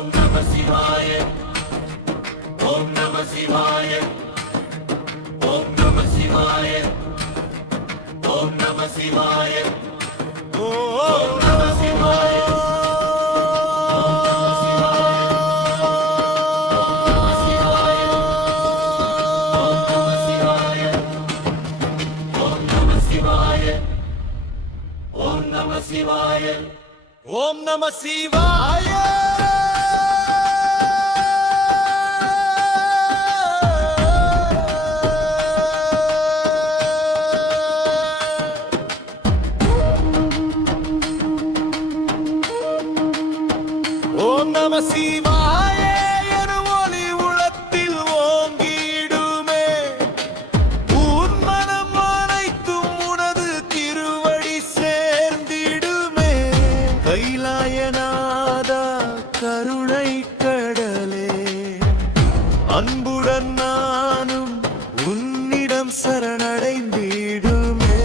Om Namah Shivaya. Om Namah Shivaya. ஒளி உளத்தில் ஓங்கிடுமே உன் மனம் அனைத்தும் உனது திருவடி சேர்ந்திடுமே கைலாயநாதா கருணை கடலே அன்புடன் நானும் உன்னிடம் சரணடைந்திடுமே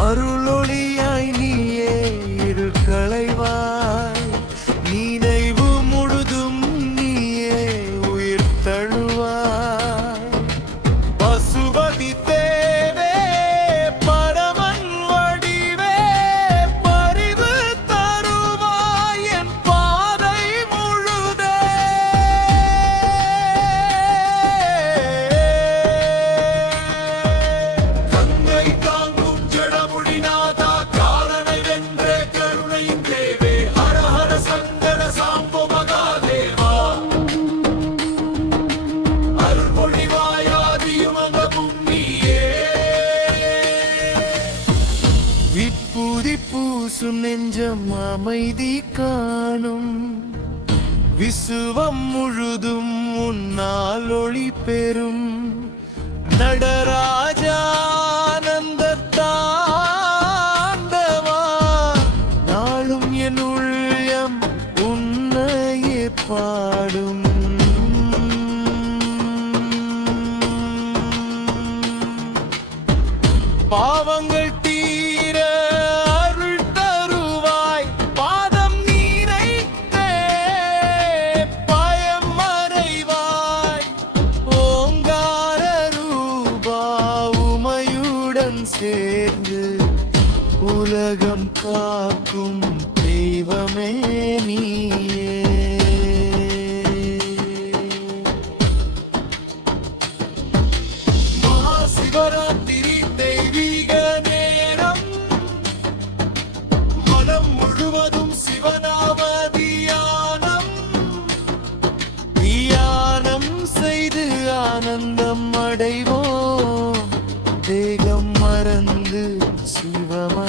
அருளொளியாய் நீயே இருள் களைவாய் நினைவு முழுதும் நீயே உயிர் தழுவாய் பசுபதி தேவே பரமன் வடிவே பரிவு தருவாய் என் பாதை முழுதே கங்கை தாங்கும் ஜடமுடிநாதா காலனை வென்ற கருணையின் தேவே ஹர ஹர சங்கர சாம்போ மகாதேவா அருள்மொழிவாயாதியும் அங்கமும் நீயே விற்பூதி பூசும் நெஞ்சம் அமைதி காணும் விசுவம் முழுதும் உன்னால் ஒளி பெறும் நடராஜானந்த தாண்டவா நாளும் என் உள்ளம் உன்னையே பாடும் பாவங்கள் தீர அருள் தருவாய் பாதம் நீரைத்தே பயம் மறைவாய் ஓங்கார ரூபா உமையுடன் சேர்ந்து உலகம் காக்கும் தெய்வமே நீயே மகாசிவராத்திரி தெய்வீக நேரம் மனம் முழுவதும் சிவநாம தியானம் தியானம் செய்து ஆனந்தம் அடைவோம் தேகம் மறந்து சிவமயமாகோ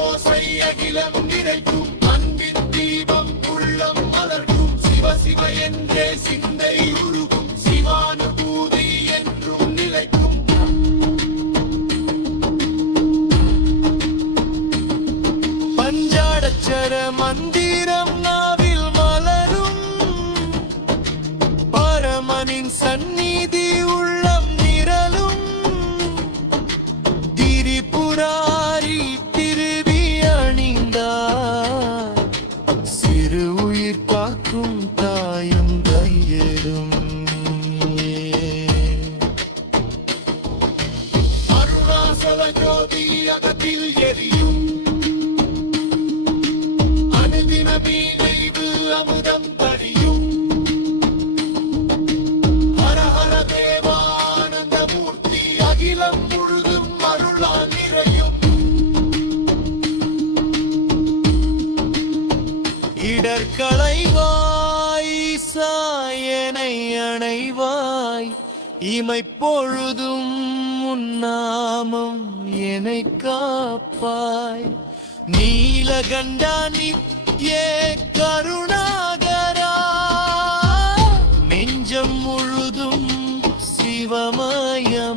ஓசை அகிலம் நிறைக்கும் அன்பின் தீபம் உள்ளம் மலர்க்கும் சிவ சிவ என்றே சிந்தை உருகும் சிவானுபூதி என்றும் நிலைக்கும் பஞ்சாடச்சர மந்திரம் நாவில் மலரும் பரமனின் சந்நிதி உள்ளம் நிரலும் திரிபுராரி திருவி அணிந்தார் சிறு உயிர் காக்கும் தாயும் கையெடும் அருணாசல ஜோதி அகத்தில் எரியும் அனுதினமே நினைவு அமுதம் தரியும் ஹர ஹர தேவானந்த மூர்த்தி அகிலம் முழுதும் அருளால் நிறையும் இடர்களைவாய் சாயனை அணைவாய் இமை பொழுதும் உன்னாமம் என்னை காப்பாய் நீலகண்டா நித்ய கருணாகரா நெஞ்சம் முழுதும் சிவமயமாக்கோ